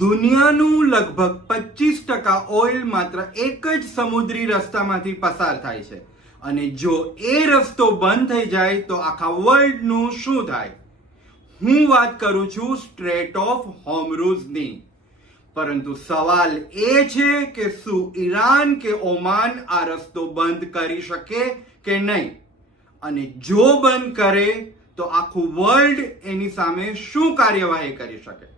દુનિયાનું લગભગ 25% ઓઇલ માત્ર એક જ સમુદ્રી રસ્તામાંથી પસાર થાય છે અને જો એ રસ્તો બંધ થઈ જાય તો આખા વર્લ્ડનું શું થાય? હું વાત કરું છું સ્ટ્રેટ ઓફ હોર્મુઝની. પરંતુ સવાલ એ છે કે શું ઈરાન કે ઓમાન આ રસ્તો બંધ કરી શકે કે નહીં? અને જો બંધ કરે તો આખું વર્લ્ડ એની સામે શું કાર્યવાહી કરી શકે?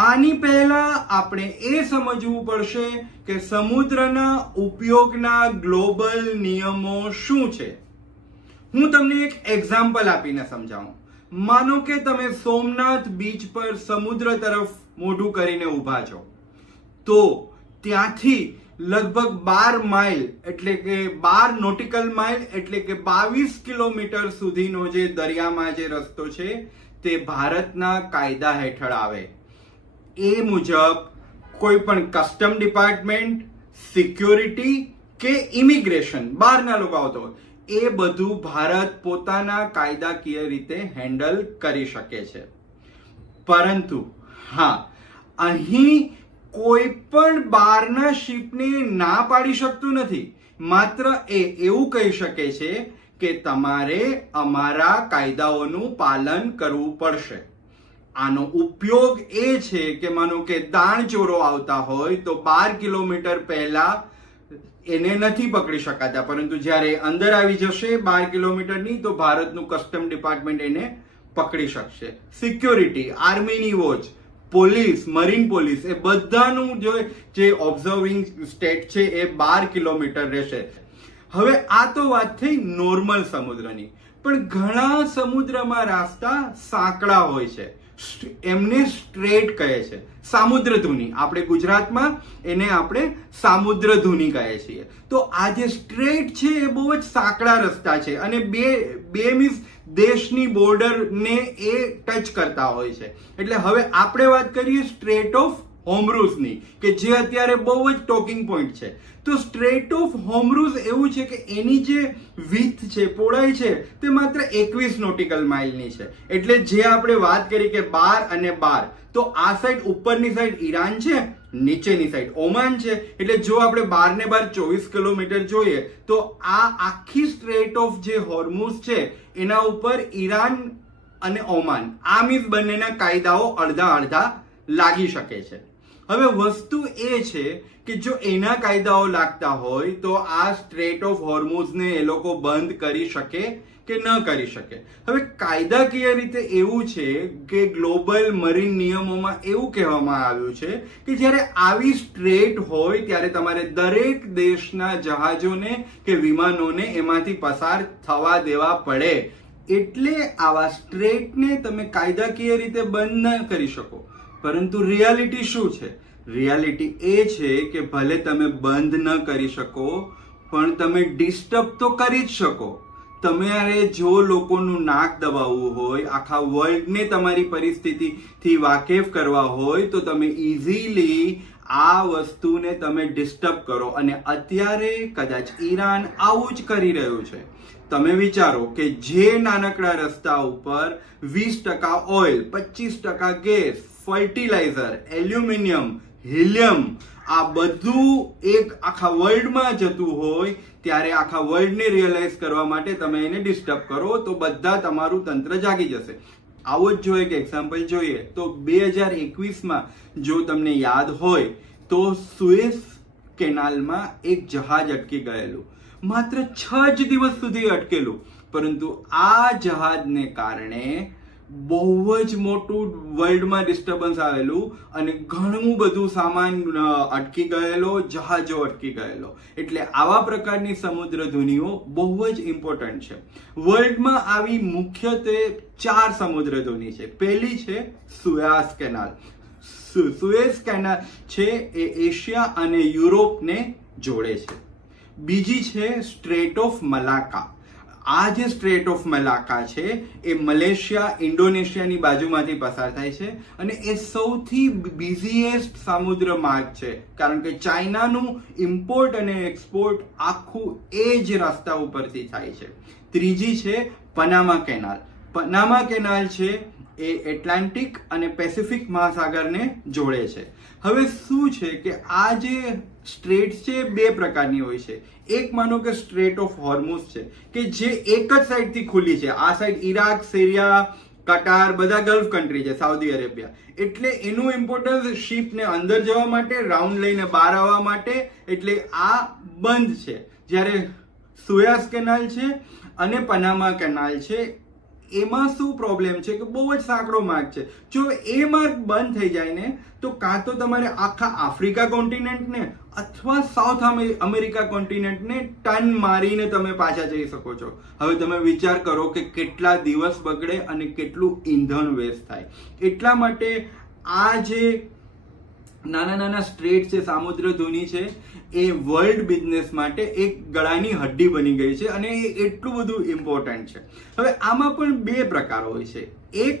આની પહેલા આપણે એ સમજવું પડશે કે સમુદ્રના ઉપયોગના ગ્લોબલ નિયમો શું છે. હું તમને એક એક્ઝામ્પલ આપીને સમજાવું. માનો કે તમે સોમનાથ બીચ પર સમુદ્ર તરફ મોઢું કરીને ઊભા છો, તો ત્યાંથી લગભગ 12 માઇલ એટલે કે 12 નોટિકલ માઇલ એટલે કે 22 કિલોમીટર સુધીનો જે દરિયામાં જે રસ્તો છે તે ભારતના કાયદા હેઠળ આવે. એ મુજબ કોઈ પણ કસ્ટમ ડિપાર્ટમેન્ટ, સિક્યોરિટી કે ઇમિગ્રેશન બહારના લોકો આવતો હોય, એ બધું ભારત પોતાના કાયદાકીય રીતે હેન્ડલ કરી શકે છે. પરંતુ હા, અહીં કોઈ પણ બહારના શિપને ના પાડી શકતું નથી. માત્ર એ એવું કહી શકે છે કે તમારે અમારા કાયદાઓનું પાલન કરવું પડશે. આનો ઉપયોગ એ છે કે માનો કે દાણચોરો આવતા હોય તો 12 કિલોમીટર પહેલા એને નથી પકડી શકાતા, પરંતુ જ્યારે અંદર આવી જશે 12 કિલોમીટરની તો ભારતનું કસ્ટમ ડિપાર્ટમેન્ટ એને પકડી શકશે. સિક્યોરિટી, આર્મીની વોચ, પોલીસ, મરીન પોલીસ, એ બધાનું જે ઓબ્ઝર્વિંગ સ્ટેટ છે એ 12 કિલોમીટર રહેશે. હવે આ તો વાત થઈ નોર્મલ સમુદ્રની, પણ ઘણા સમુદ્રમાં રસ્તા સાંકડા હોય છે, એમને સ્ટ્રેટ કહે છે. સામુદ્રધુની, આપણે ગુજરાતમાં એને આપણે સામુદ્રધુની કહે છીએ. તો આ જે સ્ટ્રેટ છે એ બહુ જ સાંકડા રસ્તા છે અને બે મીન્સ દેશની બોર્ડરને એ ટચ કરતા હોય છે. એટલે હવે આપણે વાત કરીએ સ્ટ્રેટ ઓફ હોર્મુઝની, કે જે અત્યારે બહુ જ ટોકિંગ પોઈન્ટ છે. તો સ્ટ્રેટ ઓફ હોર્મુઝ એવું છે કે એની જે વિડ્થ છે, પહોળાઈ છે, તે માત્ર 21 નોટિકલ માઇલની છે. એટલે જે આપણે વાત કરી કે 12 અને 12, તો આ સાઈડ ઉપરની સાઈડ ઈરાન છે, નીચેની સાઈડ ઓમાન છે. એટલે જો આપણે 12 ને 12 24 કિલોમીટર જોઈએ તો આ આખી સ્ટ્રેટ ઓફ જે હોર્મુઝ છે એના ઉપર ઈરાન અને ઓમાન, આ મીન્સ બંનેના કાયદાઓ અડધા અડધા લાગી શકે છે. હવે વસ્તુ એ છે કે જો એના કાયદાઓ લાગતા હોય તો આ સ્ટ્રેટ ઓફ હોર્મુઝને એ લોકો બંધ કરી શકે કે ન કરી શકે. હવે કાયદાકીય રીતે એવું છે કે ગ્લોબલ મરીન નિયમોમાં એવું કહેવામાં આવ્યું છે કે જ્યારે આવી સ્ટ્રેટ હોય ત્યારે તમારે દરેક દેશના જહાજોને કે વિમાનોને એમાંથી પસાર થવા દેવા પડે. એટલે આવા સ્ટ્રેટને તમે કાયદાકીય રીતે બંધ ન કરી શકો. પરંતુ રિયાલિટી શું છે? રિયાલિટી એ છે કે ભલે તમે બંધ ન કરી શકો, પણ તમે ડિસ્ટર્બ તો કરી જ શકો. તમારે જો લોકોનું નાક દબાવવું હોય, આખા વર્લ્ડને તમારી પરિસ્થિતિથી વાકેફ કરવા હોય, તો તમે ઇઝીલી આ વસ્તુને તમે ડિસ્ટર્બ કરો. અને અત્યારે કદાચ ઈરાન આવું જ કરી રહ્યું છે. તમે વિચારો કે જે નાનકડા રસ્તા ઉપર 20% oil, 25% gas, fertiliser, aluminium, helium, આ બધું એક આખા વર્લ્ડમાં જતું હોય, ત્યારે આખા વર્લ્ડને રિયલાઇઝ કરવા માટે તમે એને ડિસ્ટર્બ કરો તો બધા તમારું તંત્ર જાગી જશે. આવો જ જો એક એક્ઝામ્પલ જોઈએ તો 2021માં જો તમને યાદ હોય તો સુએઝ કેનાલમાં એક જહાજ અટકી ગયેલું. માત્ર 6 જ દિવસ સુધી અટકેલું, પરંતુ આ જહાજને કારણે બહુ જ મોટું વર્લ્ડમાં ડિસ્ટર્બન્સ આવેલું અને ઘણું બધું સામાન અટકી ગયેલો, જહાજો અટકી ગયેલો. એટલે આવા પ્રકારની સમુદ્રધુનીઓ બહુ જ ઇમ્પોર્ટન્ટ છે. વર્લ્ડમાં આવી મુખ્યત્વે 4 સમુદ્રધુની છે. પહેલી છે સુએઝ કેનાલ. સુએઝ કેનાલ છે એ એશિયા અને યુરોપને જોડે છે. બીજી છે સ્ટ્રેટ ઓફ મલાકા. આ જે સ્ટ્રેટ ઓફ મલાકા છે એ મલેશિયા, ઇન્ડોનેશિયાની બાજુમાંથી પસાર થાય છે અને એ સૌથી બિઝીએસ્ટ સમુદ્ર માર્ગ છે, કારણ કે ચાઇનાનું ઇમ્પોર્ટ અને એક્સપોર્ટ આખું એ જ રસ્તા ઉપરથી થાય છે. ત્રીજી છે પનામા કેનાલ. પનામા કેનાલ છે એ એટલાન્ટિક અને પેસિફિક મહાસાગરને જોડે છે. હવે શું છે કે આ જે સ્ટ્રેટ્સ છે બે પ્રકારની હોય છે. એક માનો કે સ્ટ્રેટ ઓફ હોર્મુઝ છે કે જે એક જ સાઈડથી ખુલ્લી છે. આ સાઈડ ઈરાક, સિરિયા, કટાર બધા ગલ્ફ કન્ટ્રી છે, સાઉદી અરેબિયા. એટલે એનું ઇમ્પોર્ટન્સ શિપને અંદર જવા માટે, રાઉન્ડ લઈને બહાર આવવા માટે. એટલે આ બંધ છે. જ્યારે સુએઝ કેનાલ છે અને પનામા કેનાલ છે, એમાં શું પ્રોબ્લેમ છે કે બહુ જ સાંકડો માર્ગ છે. જો એ માર્ગ બંધ થઈ જાય ને તો કાં તો તમારે આખા આફ્રિકા કોન્ટિનેન્ટને અથવા સાઉથ અમેરિકા કોન્ટિનેન્ટને ટર્ન મારીને તમે પાછા જઈ શકો છો. હવે તમે વિચાર કરો કે કેટલા દિવસ બગડે અને કેટલું ઈંધણ વેસ્ટ થાય. એટલા માટે આ જે નાના નાના સ્ટ્રેટ છે, સામુદ્ર ધુની છે, એ વર્લ્ડ બિઝનેસ માટે એક ગળાની હડ્ડી બની ગઈ છે અને એ એટલું બધું ઇમ્પોર્ટન્ટ છે. હવે આમાં પણ બે પ્રકાર હોય છે. એક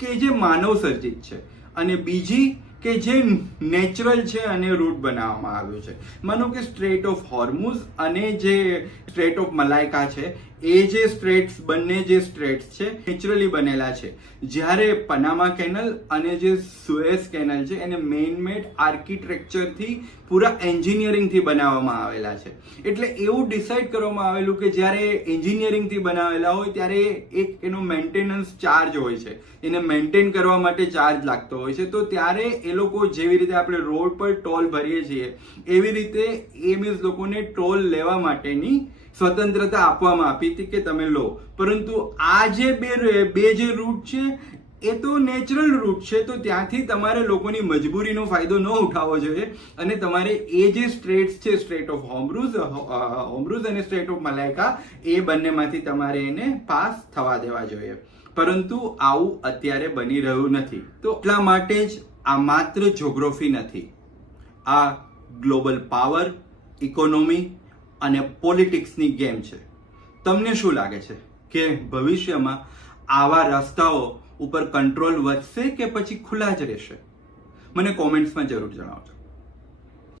કે જે માનવ સર્જિત છે અને બીજી કે જે નેચરલ છે અને રૂટ બનાવવામાં આવ્યું છે. માનો કે સ્ટ્રેટ ઓફ હોર્મુઝ અને જે સ્ટ્રેટ ઓફ મલાઇકા છે, એ જે સ્ટ્રેટ્સ, બંને જે સ્ટ્રેટ્સ છે નેચરલી બનેલા છે. જ્યારે પનામા કેનલ અને જે સુએઝ કેનલ છે એને મેન મેડ આર્કિટેક્ચરથી, પૂરા એન્જિનિયરિંગથી બનાવવામાં આવેલા છે. એટલે એવું ડિસાઇડ કરવામાં આવેલું કે જ્યારે એન્જિનિયરિંગથી બનાવેલા હોય ત્યારે એક એનો મેન્ટેનન્સ ચાર્જ હોય છે, એને મેન્ટેન કરવા માટે ચાર્જ લાગતો હોય છે. તો ત્યારે એ લોકો જેવી રીતે આપણે રોડ પર ટોલ ભરીએ છીએ એવી રીતે એ મીન્સ લોકોને ટોલ લેવા માટેની સ્વતંત્રતા આપવામાં આપી હતી કે તમે લો. પરંતુ આ જે બે જે રૂટ છે એ તો નેચરલ રૂટ છે, તો ત્યાંથી તમારે લોકોની મજબૂરીનો ફાયદો ન ઉઠાવવો જોઈએ અને તમારે એ જે સ્ટ્રેટ્સ છે, સ્ટ્રેટ ઓફ હોર્મુઝ અને સ્ટ્રેટ ઓફ મલાઇકા, એ બંનેમાંથી તમારે એને પાસ થવા દેવા જોઈએ. પરંતુ આવું અત્યારે બની રહ્યું નથી. તો એટલા માટે જ આ માત્ર જ્યોગ્રાફી નથી, આ ગ્લોબલ પાવર, ઇકોનોમી અને પોલિટિક્સની ગેમ છે. તમને શું લાગે છે કે ભવિષ્યમાં આવા રસ્તાઓ ઉપર કંટ્રોલ વધશે કે પછી ખુલ્લા જ રહેશે? મને કોમેન્ટ્સમાં જરૂર જણાવજો.